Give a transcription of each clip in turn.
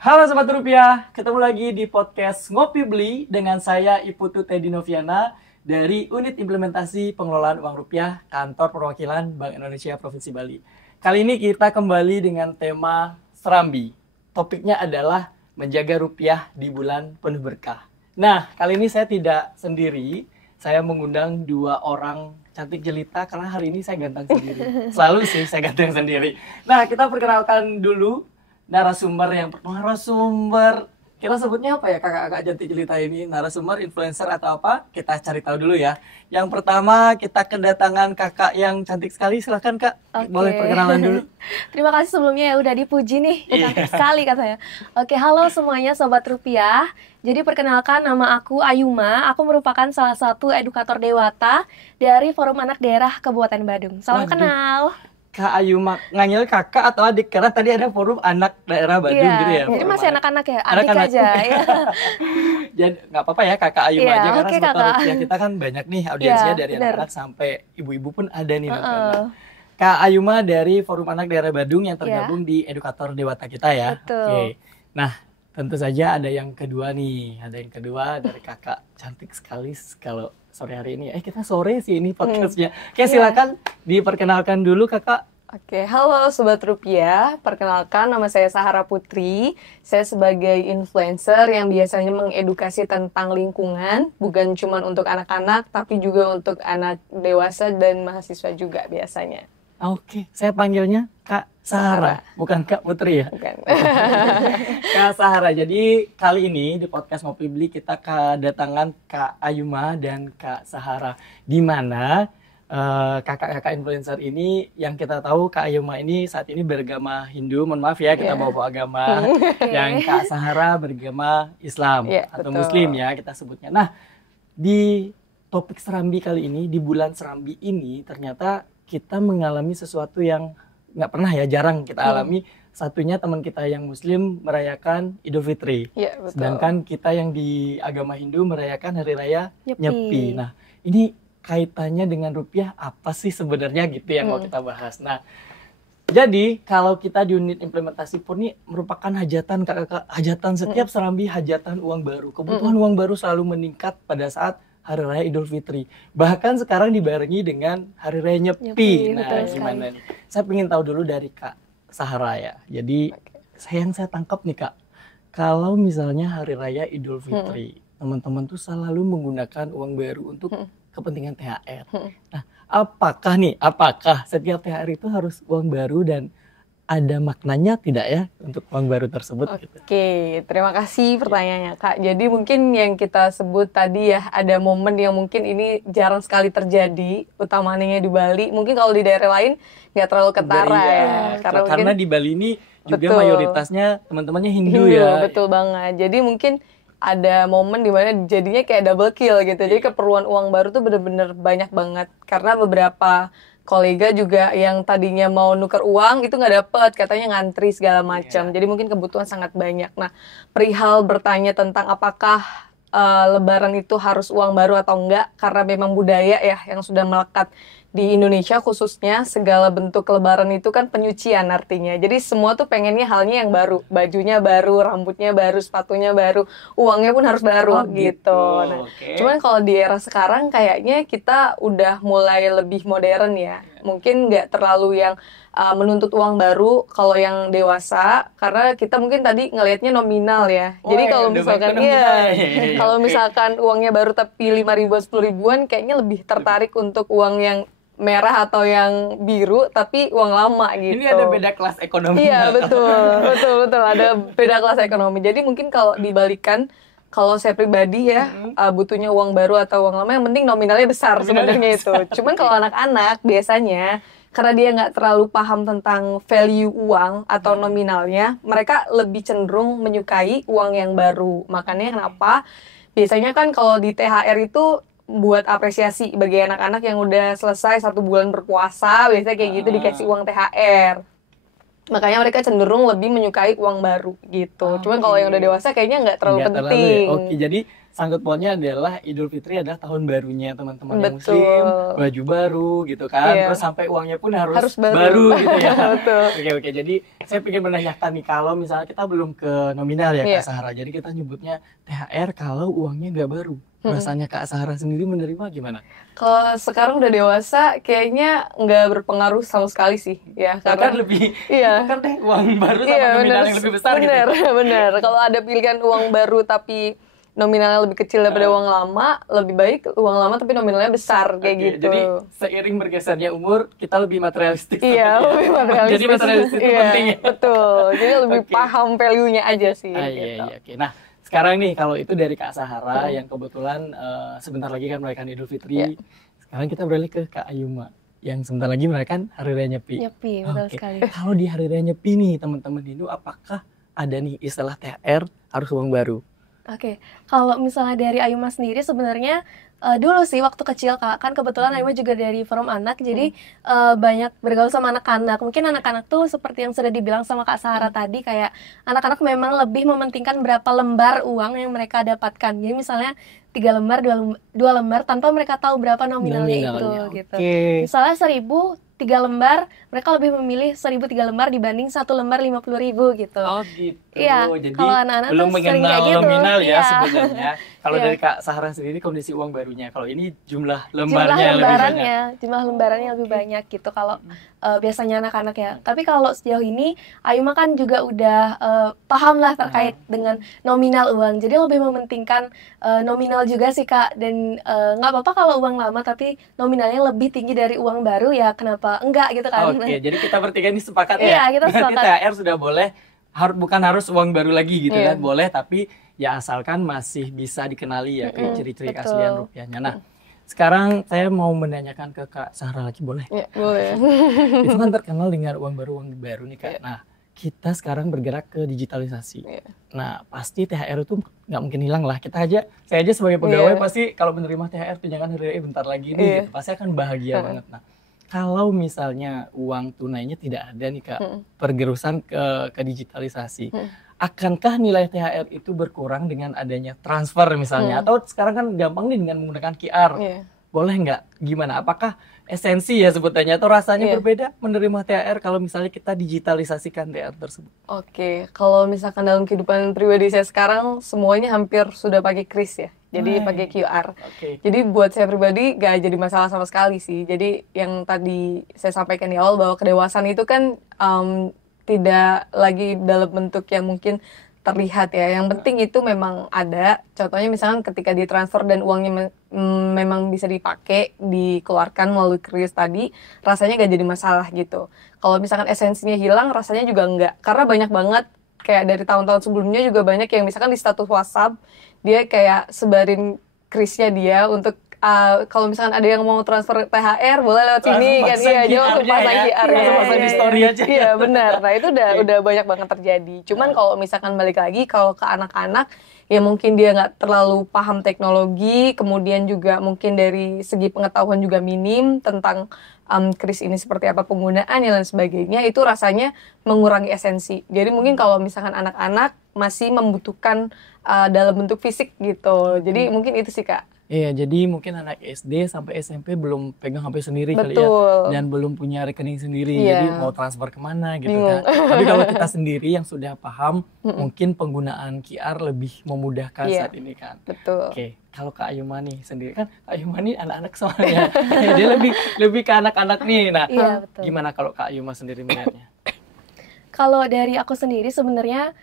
Halo Sobat Rupiah, ketemu lagi di podcast Ngopi Beli dengan saya Iputu Teddy Noviana dari Unit Implementasi Pengelolaan Uang Rupiah Kantor Perwakilan Bank Indonesia Provinsi Bali. Kali ini kita kembali dengan tema Serambi. Topiknya adalah menjaga rupiah di bulan penuh berkah. Nah, kali ini saya tidak sendiri, saya mengundang dua orang cantik jelita karena hari ini saya ganteng sendiri. Selalu sih saya ganteng sendiri. Nah, kita perkenalkan dulu narasumber kita sebutnya apa ya kakak-kakak cantik jelita ini, narasumber, influencer atau apa, kita cari tahu dulu ya. Yang pertama kita kedatangan kakak yang cantik sekali, silahkan kak. Boleh perkenalan dulu. Terima kasih sebelumnya ya udah dipuji nih, cantik sekali katanya. Oke, halo semuanya Sobat Rupiah. Jadi perkenalkan, nama aku Ayuma, aku merupakan salah satu edukator dewata dari Forum Anak Daerah Kabupaten Badung. Salam kenal. Kak Ayuma, nganggil kakak atau adik? Karena tadi ada forum anak daerah Badung gitu ya. Jadi masih anak-anak ya, adik aja ya. Jadi nggak apa-apa ya kakak Ayuma aja, karena sebetulnya kita kan banyak nih audiensnya dari anak-anak sampai ibu-ibu pun ada nih. Kak Ayuma dari Forum Anak Daerah Badung yang tergabung di edukator dewata kita ya. Betul. Oke. Nah, tentu saja ada yang kedua nih. Ada yang kedua dari kakak cantik sekali kalau sore hari ini. Kita sore sih ini podcastnya. Oke, silakan diperkenalkan dulu kakak. Oke, halo Sobat Rupiah. Perkenalkan, nama saya Sahara Putri. Saya sebagai influencer yang biasanya mengedukasi tentang lingkungan, bukan cuma untuk anak-anak, tapi juga untuk anak dewasa dan mahasiswa juga biasanya. Oke, saya panggilnya Kak Sahara, bukan Kak Putri ya? Bukan. Kak Sahara, jadi kali ini di podcast Ngopi Beli kita kedatangan Kak Ayuma dan Kak Sahara. Di mana kakak-kakak influencer ini yang kita tahu Kak Ayuma ini saat ini beragama Hindu, mohon maaf ya kita bawa agama. Yang Kak Sahara beragama Islam atau betul. Muslim ya kita sebutnya. Nah, di topik Serambi kali ini, di bulan Serambi ini ternyata kita mengalami sesuatu yang nggak pernah ya, jarang kita alami. Satunya teman kita yang Muslim merayakan Idul Fitri. Sedangkan kita yang di agama Hindu merayakan Hari Raya Nyepi. Nah, ini kaitannya dengan rupiah apa sih sebenarnya gitu yang mau kita bahas. Nah, jadi kalau kita di unit implementasi pun ini merupakan hajatan kakak-kakak, hajatan setiap Serambi, hajatan uang baru. Kebutuhan uang baru selalu meningkat pada saat Hari Raya Idul Fitri. Bahkan sekarang dibarengi dengan Hari Raya Nyepi. Nah, gimana nih? Saya ingin tahu dulu dari Kak Sahara ya. Jadi, yang saya tangkap nih Kak, kalau misalnya Hari Raya Idul Fitri, teman-teman tuh selalu menggunakan uang baru untuk kepentingan THR. Nah, apakah setiap THR itu harus uang baru dan ada maknanya tidak ya untuk uang baru tersebut? Oke, terima kasih pertanyaannya Kak. Jadi mungkin yang kita sebut tadi ya, ada momen yang mungkin ini jarang sekali terjadi, utamanya di Bali. Mungkin kalau di daerah lain nggak terlalu ketara ya. Karena di Bali ini juga mayoritasnya teman-temannya Hindu ya. Betul banget. Jadi mungkin ada momen dimana jadinya kayak double kill gitu. Jadi keperluan uang baru tuh bener-bener banyak banget. Karena beberapa kolega juga yang tadinya mau nuker uang itu nggak dapet, katanya ngantri segala macam. Jadi mungkin kebutuhan sangat banyak. Nah, perihal bertanya tentang apakah Lebaran itu harus uang baru atau enggak, karena memang budaya ya yang sudah melekat di Indonesia khususnya, segala bentuk Lebaran itu kan penyucian artinya. Jadi semua tuh pengennya halnya yang baru, bajunya baru, rambutnya baru, sepatunya baru, uangnya pun harus baru gitu. Nah, cuman kalau di era sekarang kayaknya kita udah mulai lebih modern ya. Mungkin nggak terlalu yang menuntut uang baru kalau yang dewasa, karena kita mungkin tadi ngelihatnya nominal ya. Jadi kalau misalkan kalau misalkan uangnya baru tapi 5.000, 10.000-an, kayaknya lebih tertarik untuk uang yang merah atau yang biru tapi uang lama gitu. Ini ada beda kelas ekonomi. Iya, betul ada beda kelas ekonomi. Jadi mungkin kalau dibalikan, kalau saya pribadi ya, butuhnya uang baru atau uang lama, yang penting nominalnya besar sebenarnya itu. Cuman kalau anak-anak biasanya karena dia nggak terlalu paham tentang value uang atau nominalnya, mereka lebih cenderung menyukai uang yang baru. Makanya kenapa biasanya kan kalau di THR itu buat apresiasi bagi anak-anak yang udah selesai 1 bulan berpuasa, biasanya kayak gitu dikasih uang THR. Makanya mereka cenderung lebih menyukai uang baru gitu. Cuman kalau yang udah dewasa kayaknya nggak terlalu penting. Jadi sangkut pautnya adalah Idul Fitri adalah tahun barunya teman-teman yang Betul. Muslim, baju baru gitu kan, Iya. terus sampai uangnya pun harus Harus baru. baru gitu ya. Betul. Oke, jadi saya ingin menanyakan nih, kalau misalnya kita belum ke nominal ya Iya. Kak Sahara, jadi kita nyebutnya THR kalau uangnya nggak baru. Rasanya Kak Sahara sendiri menerima gimana? Kalau sekarang udah dewasa, kayaknya nggak berpengaruh sama sekali sih, ya. Karena Karena lebih iya. kan deh uang baru sama Iya, nominal bener, yang lebih besar bener, gitu. bener. Kalau ada pilihan uang baru tapi nominalnya lebih kecil daripada uang lama, lebih baik uang lama tapi nominalnya besar kayak Oke, gitu. Jadi seiring bergesernya umur, kita lebih materialistik. Iya, tapi lebih materialistis. Jadi materialistis itu Iya, penting ya. betul. Jadi lebih Oke. paham value-nya aja sih. Ah, gitu. iya, oke. Nah, sekarang nih kalau itu dari Kak Sahara yang kebetulan sebentar lagi kan merayakan Idul Fitri. Iya. Sekarang kita beralih ke Kak Ayuma yang sebentar lagi merayakan Hari Raya Nyepi. Nyepi, betul Oke. sekali. Kalau di Hari Raya Nyepi nih teman-teman Hindu, apakah ada nih istilah THR harus uang baru? Oke, kalau misalnya dari Ayuma sendiri sebenarnya dulu sih waktu kecil Kak, kan kebetulan Ayuma juga dari forum anak, jadi banyak bergaul sama anak-anak. Mungkin anak-anak tuh seperti yang sudah dibilang sama Kak Sahara tadi, kayak anak-anak memang lebih mementingkan berapa lembar uang yang mereka dapatkan. Jadi misalnya 3 lembar, 2 lembar tanpa mereka tahu berapa nominalnya itu gitu. Oke. Misalnya 1.000 3 lembar, mereka lebih memilih 1.000 3 lembar dibanding 1 lembar 50.000 gitu. Oh gitu. Iya, Jadi kalau anak-anak belum tuh sering mengenal kayak gitu. nominal ya Iya. sebenarnya. Kalau Iya. dari Kak Sahara sendiri kondisi uang barunya. Kalau ini jumlah Jumlah lembarnya lebih banyak. lembarannya, jumlah lembarannya lebih banyak gitu kalau biasanya anak-anak ya. Tapi kalau sejauh ini Ayuma kan juga udah paham lah terkait dengan nominal uang. Jadi lebih mementingkan nominal juga sih Kak. Dan nggak apa-apa kalau uang lama tapi nominalnya lebih tinggi dari uang baru, ya kenapa enggak gitu kan. Oke, jadi kita bertiga ini sepakat Iya, ya. kita Berarti sepakat. THR sudah boleh, bukan harus uang baru lagi gitu Iya. kan, boleh, tapi ya asalkan masih bisa dikenali ya ciri-ciri betul. keaslian rupiahnya. Nah, sekarang saya mau menanyakan ke Kak Sahara lagi, boleh? Ya, boleh. Itu kan terkenal dengan uang baru nih Kak. Nah, kita sekarang bergerak ke digitalisasi. Iya. Nah, pasti THR itu nggak mungkin hilang lah. Saya aja sebagai pegawai Iya. pasti kalau menerima THR tunjangan hari raya bentar lagi nih, Iya. gitu, pasti akan bahagia banget. Nah, kalau misalnya uang tunainya tidak ada nih Kak, pergerusan ke digitalisasi, akankah nilai THR itu berkurang dengan adanya transfer misalnya? Atau sekarang kan gampang nih dengan menggunakan QR. Iya. Boleh nggak? Gimana? Apakah esensi ya sebutannya atau rasanya Iya. berbeda menerima THR kalau misalnya kita digitalisasikan THR tersebut? Oke, kalau misalkan dalam kehidupan pribadi saya sekarang semuanya hampir sudah pakai kris ya. Jadi Hai. pakai QR. Oke. Jadi buat saya pribadi gak jadi masalah sama sekali sih. Jadi yang tadi saya sampaikan di awal bahwa kedewasaan itu kan tidak lagi dalam bentuk yang mungkin terlihat ya. Yang penting itu memang ada. Contohnya misalkan ketika ditransfer dan uangnya memang bisa dipakai, dikeluarkan melalui kris tadi, rasanya gak jadi masalah gitu. Kalau misalkan esensinya hilang, rasanya juga enggak. Karena banyak banget, kayak dari tahun-tahun sebelumnya juga banyak yang misalkan di status WhatsApp, dia kayak sebarin krisnya dia untuk kalau misalkan ada yang mau transfer THR boleh lewat sini kan, iya dia langsung pasang QR-nya, Langsung pasang di story aja. iya benar. Nah itu udah banyak banget terjadi. Cuman kalau misalkan balik lagi kalau ke anak-anak ya mungkin dia nggak terlalu paham teknologi, kemudian juga mungkin dari segi pengetahuan juga minim tentang kris ini seperti apa penggunaannya dan sebagainya, itu rasanya mengurangi esensi. Jadi mungkin kalau misalkan anak-anak masih membutuhkan dalam bentuk fisik gitu. Jadi mungkin itu sih Kak. Iya, jadi mungkin anak SD sampai SMP belum pegang HP sendiri kali ya, Betul. dan belum punya rekening sendiri, Iya. jadi mau transfer kemana gitu Bingung. kan. Tapi kalau kita sendiri yang sudah paham, mungkin penggunaan QR lebih memudahkan Iya. saat ini kan. Betul. Oke, kalau Kak Ayuma nih sendiri kan, Kak Ayuma nih anak-anak soalnya, dia lebih ke anak-anak nih. Nah, Iya, betul. gimana kalau Kak Ayuma sendiri melihatnya? Kalau dari aku sendiri sebenarnya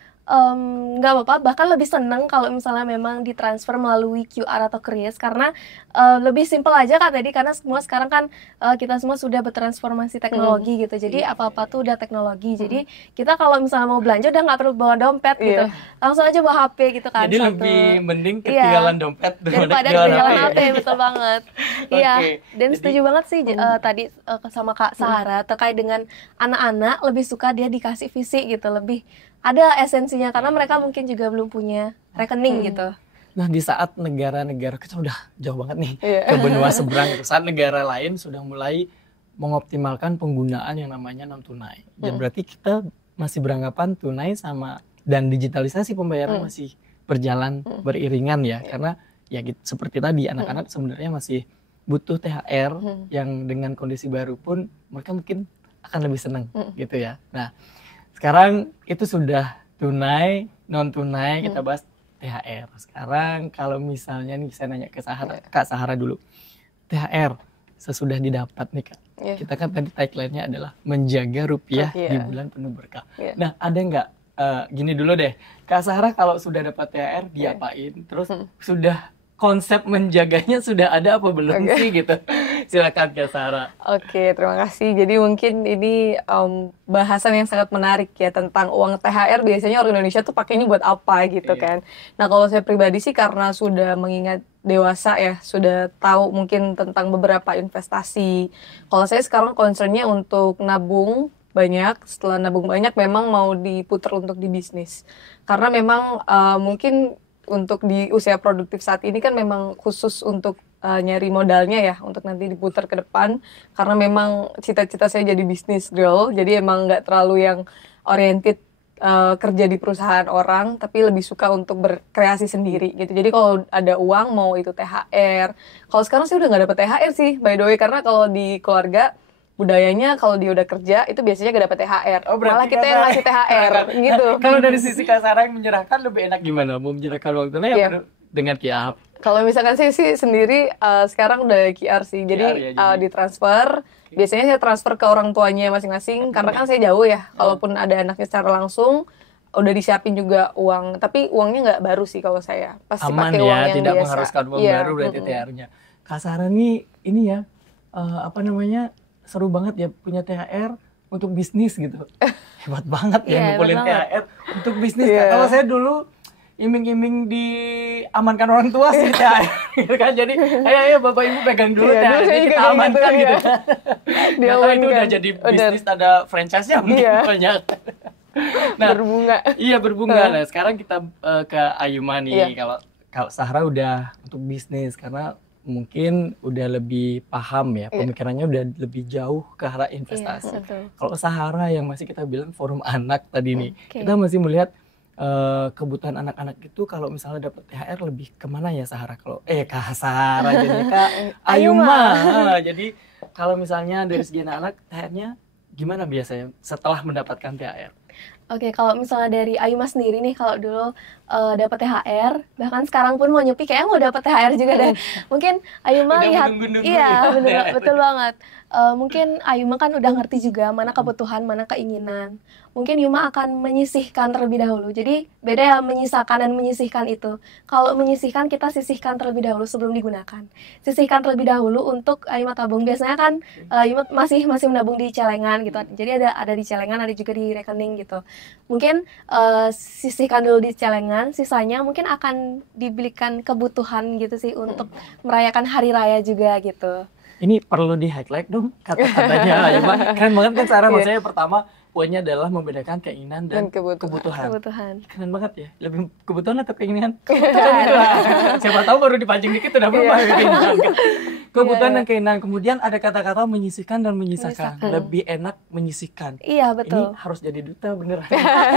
nggak apa-apa, bahkan lebih seneng kalau misalnya memang ditransfer melalui QR atau kris, karena lebih simpel aja Kak tadi, karena semua sekarang kan kita semua sudah bertransformasi teknologi gitu, jadi apa-apa tuh udah teknologi, jadi kita kalau misalnya mau belanja udah nggak perlu bawa dompet gitu, langsung aja bawa HP gitu kan. Jadi satu. lebih mending Iya. ketinggalan dompet Daripada ketinggalan ketinggalan HP. HP, betul banget. Iya, Oke, dan jadi- setuju banget sih tadi sama Kak Sahara terkait dengan anak-anak lebih suka dia dikasih fisik gitu, lebih ada esensinya karena mereka mungkin juga belum punya rekening gitu. Nah, di saat negara-negara, kita udah jauh banget nih Iya. ke benua seberang gitu. Saat negara lain sudah mulai mengoptimalkan penggunaan yang namanya non tunai. Dan berarti kita masih beranggapan tunai sama dan digitalisasi pembayaran masih berjalan beriringan ya, karena ya seperti tadi anak-anak sebenarnya masih butuh THR yang dengan kondisi baru pun mereka mungkin akan lebih senang gitu ya. Nah, sekarang itu sudah tunai, non tunai, kita bahas THR. Sekarang kalau misalnya nih saya nanya ke Kak Sahara dulu. THR sesudah didapat nih Kak. Kita kan tadi tagline-nya adalah menjaga rupiah di bulan penuh berkah. Nah, ada nggak gini dulu deh. Kak Sahara kalau sudah dapat THR diapain? Terus sudah konsep menjaganya sudah ada apa belum sih gitu? Silakan Kak Sahara. Oke, terima kasih. Jadi mungkin ini bahasan yang sangat menarik ya tentang uang THR. Biasanya orang Indonesia tuh pakainya buat apa gitu kan. Nah, kalau saya pribadi sih karena sudah mengingat dewasa ya, sudah tahu mungkin tentang beberapa investasi. Kalau saya sekarang concernnya untuk nabung banyak. Setelah nabung banyak memang mau diputar untuk di bisnis. Karena memang mungkin untuk di usia produktif saat ini kan memang khusus untuk nyari modalnya ya untuk nanti diputar ke depan, karena memang cita-cita saya jadi bisnis girl, jadi emang nggak terlalu yang oriented kerja di perusahaan orang, tapi lebih suka untuk berkreasi sendiri gitu. Jadi kalau ada uang mau itu THR, kalau sekarang sih udah nggak dapet THR sih by the way, karena kalau di keluarga budayanya kalau dia udah kerja itu biasanya gak dapet THR. Malah kita yang ngasih THR gitu. Kalau dari sisi Kak Sarah yang menyerahkan lebih enak gimana? Mau menyerahkan waktunya ya dengan QR. Kalau misalkan saya sih sendiri sekarang udah QR sih. Jadi ditransfer. Biasanya saya transfer ke orang tuanya masing-masing karena kan saya jauh ya. Kalaupun ada anaknya secara langsung udah disiapin juga uang. Tapi uangnya nggak baru sih kalau saya. Pasti pakai uang yang tidak biasa. Mengharuskan uang baru berarti THR-nya. Kak Sarah nih ini ya seru banget ya punya THR untuk bisnis gitu. Hebat banget ya ngumpulin THR untuk bisnis. Kalau saya dulu iming-iming diamankan orang tua sih THR gitu kan. Jadi ayo Bapak Ibu pegang dulu THR kita amankan gitu. Dia itu udah jadi bisnis, ada franchise-nya mungkin banyak. Nah, berbunga. Iya, berbunga. Nah, sekarang kita ke Ayuma nih. Kalau Sahara udah untuk bisnis karena mungkin udah lebih paham ya, pemikirannya udah lebih jauh ke arah investasi. Kalau Sahara yang masih kita bilang forum anak tadi nih, kita masih melihat kebutuhan anak-anak itu kalau misalnya dapat THR lebih kemana ya Sahara? Kalau Kak Sahara jadi Kak Ayuma. Jadi kalau misalnya dari segi anak-anak THR-nya gimana biasanya setelah mendapatkan THR? Oke, kalau misalnya dari Ayuma sendiri nih, kalau dulu dapat THR, bahkan sekarang pun mau nyepi, kayaknya mau dapat THR juga deh. Mungkin Ayuma lihat, iya betul banget. Mungkin Ayuma kan udah ngerti juga mana kebutuhan, mana keinginan. Mungkin Yuma akan menyisihkan terlebih dahulu. Jadi beda ya menyisakan dan menyisihkan itu. Kalau menyisihkan kita sisihkan terlebih dahulu sebelum digunakan. Sisihkan terlebih dahulu untuk Ayuma tabung. Biasanya kan Yuma masih menabung di celengan gitu. Jadi ada di celengan, ada juga di rekening gitu. Mungkin sisihkan dulu di celengan, sisanya mungkin akan dibelikan kebutuhan gitu sih untuk merayakan hari raya juga gitu. Ini perlu di highlight dong kata-katanya Ayuma. Keren banget kan Sarah, maksudnya pertama poinnya adalah membedakan keinginan dan kebutuhan. Keren banget ya. Lebih kebutuhan atau keinginan? Kebutuhan. Siapa tahu baru dipancing dikit udah berubah keinginan. Kebutuhan dan keinginan. Kemudian ada kata-kata menyisihkan dan menyisakan. Lebih enak menyisihkan. Iya, betul. Ini harus jadi duta beneran.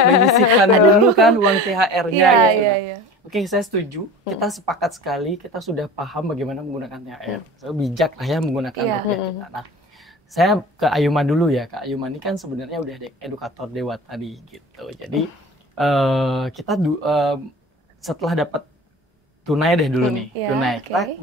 Menyisihkan dulu kan uang THR-nya gitu. Iya. Oke, saya setuju. Kita sepakat sekali. Kita sudah paham bagaimana menggunakan THR. So, bijak lah ya menggunakan rupiah kita. Nah, saya ke Ayuma dulu ya. Kak Ayuma ini kan sebenarnya udah edukator dewa tadi gitu. Jadi kita setelah dapat tunai deh dulu nih. Tunai. Kita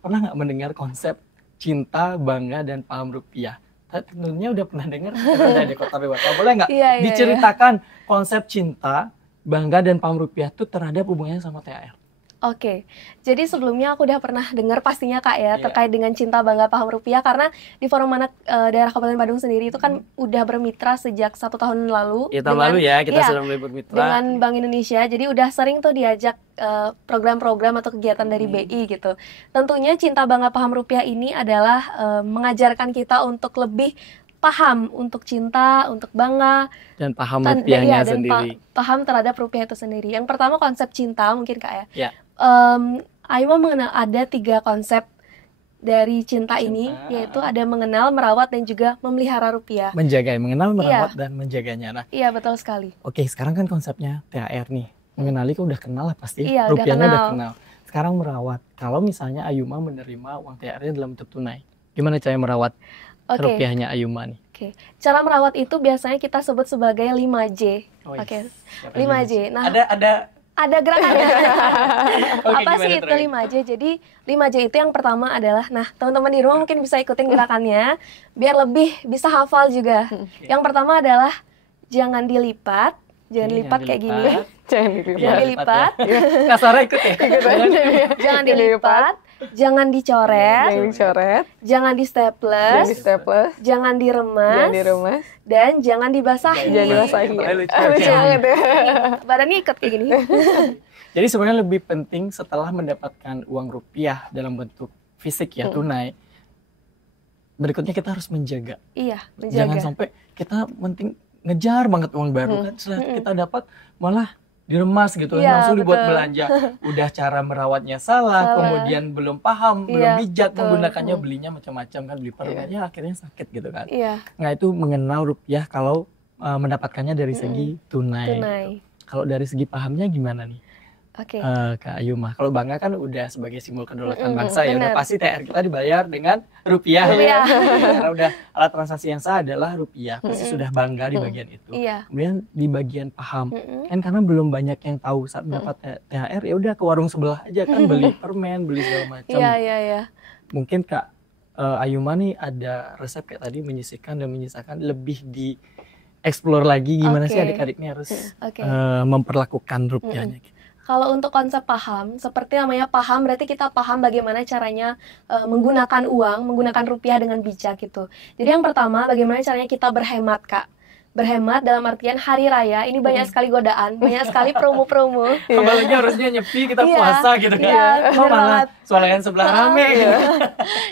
pernah nggak mendengar konsep cinta, bangga, dan paham rupiah? Tentunya udah pernah dengar. Udah edukator dewa. Boleh nggak diceritakan konsep cinta, bangga, dan paham rupiah itu terhadap hubungannya sama THR? Oke, jadi sebelumnya aku udah pernah dengar pastinya Kak ya terkait dengan cinta bangga paham rupiah, karena di forum anak daerah Kabupaten Badung sendiri itu kan udah bermitra sejak 1 tahun lalu. Tahun lalu ya kita sudah mulai bermitra dengan Bank Indonesia, jadi udah sering tuh diajak program-program atau kegiatan dari BI gitu. Tentunya cinta bangga paham rupiah ini adalah mengajarkan kita untuk lebih paham untuk cinta, untuk bangga, dan paham rupiahnya sendiri. Paham terhadap rupiah itu sendiri. Yang pertama konsep cinta mungkin Kak ya. Ayuma mengenal ada 3 konsep dari cinta ini, yaitu ada mengenal, merawat, dan juga memelihara rupiah. Menjaga, mengenal, merawat, dan menjaganya. Nah, iya betul sekali. Oke, sekarang kan konsepnya THR nih. Mengenali kan udah kenal lah pasti. Iya, udah Rupiahnya udah kenal. kenal. Sekarang merawat. Kalau misalnya Ayuma menerima uang THR-nya dalam bentuk tunai, gimana cara merawat Oke. rupiahnya Ayuma nih? Oke. Cara merawat itu biasanya kita sebut sebagai 5J. Oh, Oke. yes. Siapa 5J. yang Nah, ada gerakannya. Oke, Apa gimana sih itu terakhir? 5J? Jadi 5J itu yang pertama adalah, nah teman-teman di rumah mungkin bisa ikutin gerakannya biar lebih bisa hafal juga. Yang pertama adalah jangan dilipat, jangan Oke, dilipat kayak gini. Jangan Jangan dilipat, ya. Kak Sarah ikut ya? jangan dilipat, jangan dicoret, Jangan dicoret, jangan di jangan di staples, staples, jangan jangan diremas, diremas, dan jangan dibasahi. jangan dibasahi. Lucu. Lucu banget ya. Badannya ikat kayak gini. Jadi sebenarnya lebih penting setelah mendapatkan uang rupiah dalam bentuk fisik ya, tunai. Berikutnya kita harus menjaga. Iya, Jangan menjaga. sampai kita penting ngejar banget uang baru kan. Setelah kita dapat malah diremas gitu kan, Iya, langsung dibuat betul. belanja. Udah cara merawatnya salah, kemudian belum paham, belum Iya, bijak betul. menggunakannya, belinya macam-macam kan, beli permen ya akhirnya sakit gitu kan. Iya, Nah itu mengenal rupiah kalau mendapatkannya dari segi tunai. tunai. Kalau dari segi pahamnya gimana nih? Oke. Kak Ayuma, kalau bangga kan udah sebagai simbol kedaulatan bangsa ya, udah benar. pasti THR kita dibayar dengan rupiah. Rupiah. Karena udah alat transaksi yang sah adalah rupiah, pasti sudah bangga di bagian itu. Iya. Kemudian di bagian paham, Mm-mm. kan karena belum banyak yang tahu saat mendapat THR, ya udah ke warung sebelah aja kan beli permen, beli segala macam. Iya, iya, iya. Mungkin Kak Ayuma nih ada resep kayak tadi menyisihkan dan menyisakan lebih di explore lagi gimana sih Oke. adik-adik ini harus Oke. memperlakukan rupiahnya. Kalau untuk konsep paham, seperti namanya paham, berarti kita paham bagaimana caranya menggunakan uang, menggunakan rupiah dengan bijak gitu. Jadi yang pertama, bagaimana caranya kita berhemat, Kak. Berhemat dalam artian hari raya, ini banyak sekali godaan, banyak sekali promo-promo. Apalagi harusnya nyepi kita Iya, puasa gitu kan. iya, Oh bener malah banget. swalayan sebelah rame.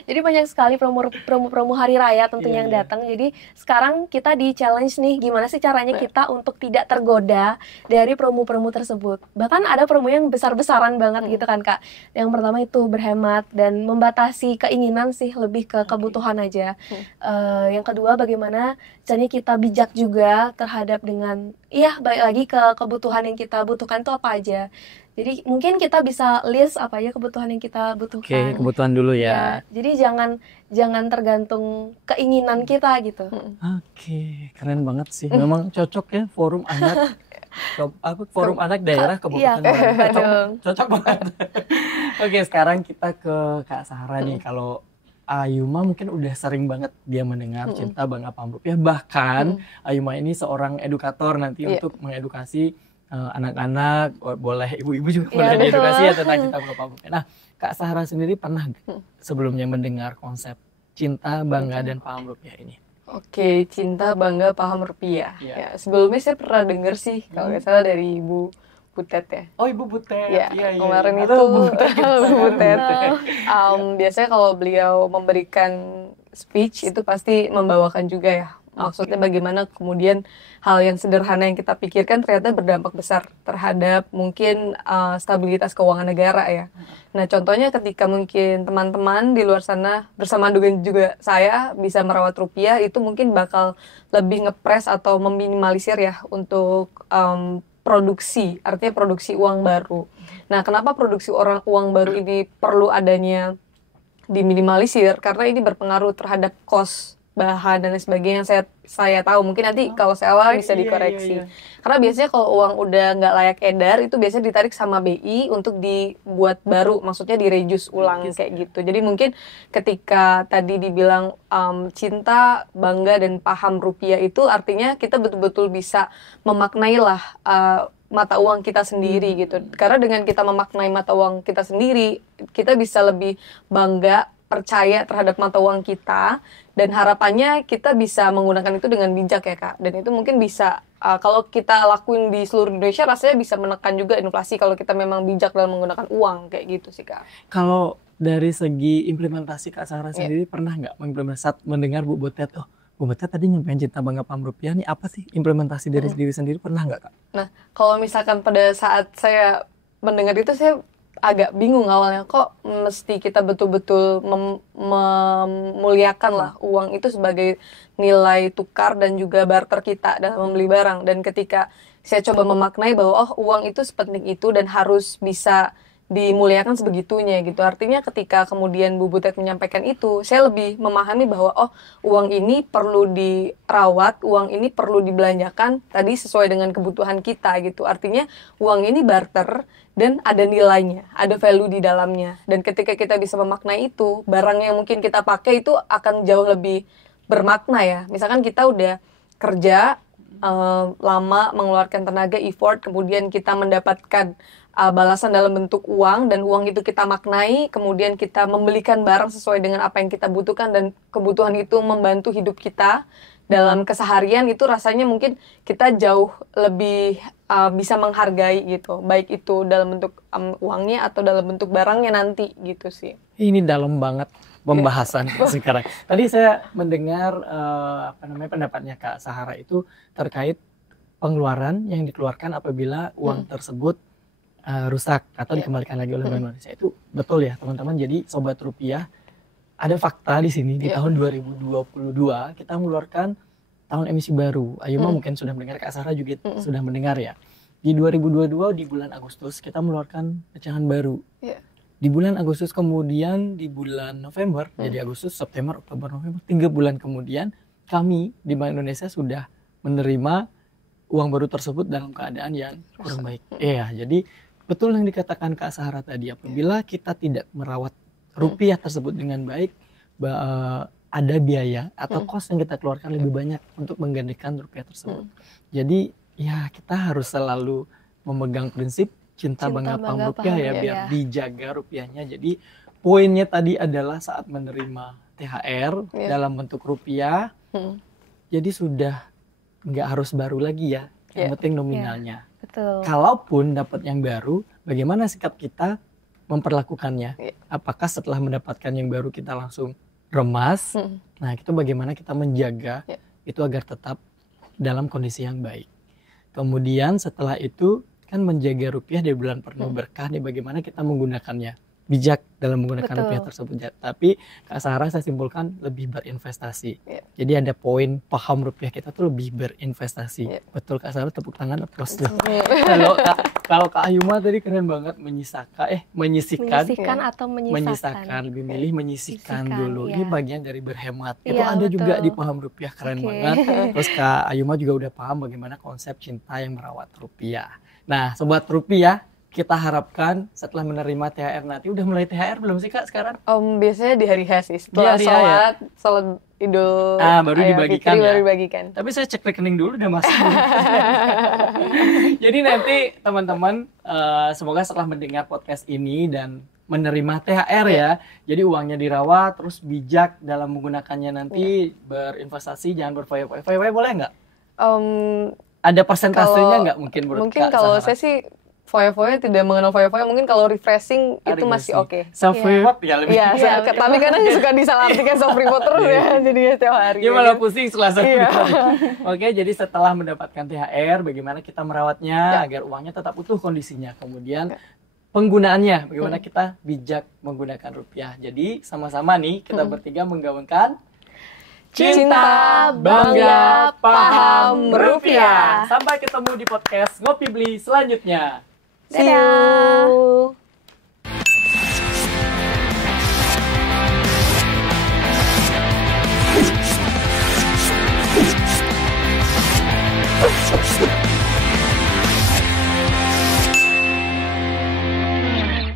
Jadi banyak sekali promo-promo hari raya tentunya yang Iya. datang. Jadi sekarang kita di challenge nih, gimana sih caranya kita untuk tidak tergoda dari promo-promo tersebut. Bahkan ada promo yang besar-besaran banget gitu kan, Kak. Yang pertama itu berhemat dan membatasi keinginan sih, lebih ke kebutuhan aja. Yang kedua, bagaimana caranya kita bijak juga terhadap dengan, iya balik lagi ke kebutuhan yang kita butuhkan itu apa aja. Jadi mungkin kita bisa list apa aja kebutuhan yang kita Oke, butuhkan. kebutuhan dulu Ya, ya. jadi jangan tergantung keinginan kita gitu. Oke, keren banget sih. Memang cocok ya forum anak. Forum anak daerah Iya, Kabupaten Bandung. Bandung. Cocok banget. Oke, sekarang kita ke Kak Sarah nih. Kalau Ayuma mungkin udah sering banget dia mendengar cinta bangga paham rupiah. Bahkan Ayuma ini seorang edukator nanti Iya. untuk mengedukasi anak-anak, boleh ibu-ibu juga Iya, boleh betul. diedukasi ya tentang cinta bangga paham rupiah. Nah, Kak Sarah sendiri pernah nggak sebelumnya mendengar konsep cinta bangga dan paham rupiah ini? Oke, cinta bangga paham rupiah. Iya. Ya, sebelumnya saya pernah dengar sih kalau nggak salah dari Ibu Butet ya. Oh, Ibu Butet. Ya, Iya, iya, kemarin iya. itu Halo, Bu Butet. Bu Butet. Biasanya kalau beliau memberikan speech itu pasti membawakan juga ya. Maksudnya bagaimana kemudian hal yang sederhana yang kita pikirkan ternyata berdampak besar terhadap mungkin stabilitas keuangan negara ya. Nah contohnya ketika mungkin teman-teman di luar sana bersama dengan juga saya bisa merawat rupiah itu mungkin bakal lebih ngepres atau meminimalisir ya untuk produksi, artinya produksi uang baru. Nah kenapa produksi uang baru ini perlu adanya diminimalisir? Karena ini berpengaruh terhadap cost bahan dan lain sebagainya yang saya tahu. Mungkin nanti kalau saya awal bisa Iya, dikoreksi. iya, iya. Karena biasanya kalau uang udah nggak layak edar itu biasanya ditarik sama BI untuk dibuat baru, maksudnya direduce ulang kayak gitu. Jadi mungkin ketika tadi dibilang cinta, bangga dan paham rupiah itu artinya kita betul-betul bisa memaknailah mata uang kita sendiri gitu. Karena dengan kita memaknai mata uang kita sendiri, kita bisa lebih bangga, percaya terhadap mata uang kita, dan harapannya kita bisa menggunakan itu dengan bijak ya Kak. Dan itu mungkin bisa kalau kita lakuin di seluruh Indonesia rasanya bisa menekan juga inflasi kalau kita memang bijak dalam menggunakan uang kayak gitu sih Kak. Kalau dari segi implementasi Kak Sarah sendiri pernah nggak mengimplementasi saat mendengar Bu Butet, oh Bu Butet tadi nyampein cinta bangga paham rupiah nih apa sih implementasi dari diri sendiri pernah nggak Kak? Nah, kalau misalkan pada saat saya mendengar itu saya agak bingung awalnya kok mesti kita betul-betul memuliakan lah uang itu sebagai nilai tukar dan juga barter kita dalam membeli barang. Dan ketika saya coba memaknai bahwa oh uang itu sepenting itu dan harus bisa dimuliakan sebegitunya gitu. Artinya ketika kemudian Bu Butet menyampaikan itu, saya lebih memahami bahwa oh uang ini perlu dirawat, uang ini perlu dibelanjakan tadi sesuai dengan kebutuhan kita gitu. Artinya uang ini barter dan ada nilainya, ada value di dalamnya. Dan ketika kita bisa memaknai itu, barang yang mungkin kita pakai itu akan jauh lebih bermakna ya. Misalkan kita udah kerja lama, mengeluarkan tenaga, effort, kemudian kita mendapatkan balasan dalam bentuk uang, dan uang itu kita maknai, kemudian kita membelikan barang sesuai dengan apa yang kita butuhkan, dan kebutuhan itu membantu hidup kita dalam keseharian, itu rasanya mungkin kita jauh lebih bisa menghargai gitu, baik itu dalam bentuk uangnya atau dalam bentuk barangnya nanti gitu sih. Ini dalam banget pembahasan sekarang. Tadi saya mendengar pendapatnya Kak Sahara itu terkait pengeluaran yang dikeluarkan apabila uang tersebut rusak atau dikembalikan lagi oleh Bank Indonesia. Itu betul ya teman-teman. Jadi Sobat Rupiah, ada fakta di sini di tahun 2022 kita mengeluarkan tahun emisi baru. Ayuma mungkin sudah mendengar, Kak Sarah juga sudah mendengar ya. Di 2022 di bulan Agustus kita mengeluarkan pecahan baru. Di bulan Agustus, kemudian di bulan November, jadi Agustus, September, Oktober, November, 3 bulan kemudian kami di Bank Indonesia sudah menerima uang baru tersebut dalam keadaan yang kurang baik. Iya, jadi betul yang dikatakan Kak Sahara tadi, apabila kita tidak merawat rupiah tersebut dengan baik, ada biaya atau kos yang kita keluarkan lebih banyak untuk menggantikan rupiah tersebut. Jadi ya kita harus selalu memegang prinsip cinta bangga paham rupiah ya, biar dijaga rupiahnya. Jadi poinnya tadi adalah saat menerima THR dalam bentuk rupiah, jadi sudah nggak harus baru lagi ya, yang penting nominalnya. Betul. Kalaupun dapat yang baru, bagaimana sikap kita memperlakukannya? Apakah setelah mendapatkan yang baru kita langsung remas? Nah, itu bagaimana kita menjaga itu agar tetap dalam kondisi yang baik. Kemudian setelah itu kan menjaga rupiah di bulan penuh berkah nih, bagaimana kita menggunakannya? Bijak dalam menggunakan rupiah tersebut. Tapi Kak Sarah saya simpulkan lebih berinvestasi. Jadi ada poin paham rupiah kita tuh lebih berinvestasi. Betul Kak Sarah, tepuk tangan, applause. Kalau Kak Ayuma tadi keren banget, menyisihkan atau menyisakan. Lebih milih menyisihkan dulu. Ini bagian dari berhemat. Itu ada juga di paham rupiah, keren banget. Terus Kak Ayuma juga udah paham bagaimana konsep cinta yang merawat rupiah. Nah, Sobat Rupiah, kita harapkan setelah menerima THR nanti, udah mulai THR belum sih Kak sekarang? Biasanya di hari H sih, setelah sholat Idul baru dibagikan Fitri, ya? baru dibagikan. Tapi saya cek rekening dulu udah masuk. Jadi nanti teman-teman semoga setelah mendengar podcast ini dan menerima THR ya, jadi uangnya dirawat, terus bijak dalam menggunakannya nanti, berinvestasi, jangan berfoya-foya. Boleh nggak? Ada persentasenya nggak mungkin menurut Mungkin Kak kalau Sahara? saya sih foya-foya tidak mengenal foya-foya, mungkin kalau refreshing itu masih oke. Self reward ya lebih. Tapi kadang suka disalahartikan self reward terus ya, jadinya setiap hari. Dia malah pusing setelah Oke, jadi setelah mendapatkan THR, bagaimana kita merawatnya agar uangnya tetap utuh kondisinya. Kemudian penggunaannya, bagaimana kita bijak menggunakan rupiah. Jadi sama-sama nih kita bertiga menggaungkan Cinta, bangga, paham rupiah. Sampai ketemu di podcast Ngopi Beli selanjutnya. See you. Dadah.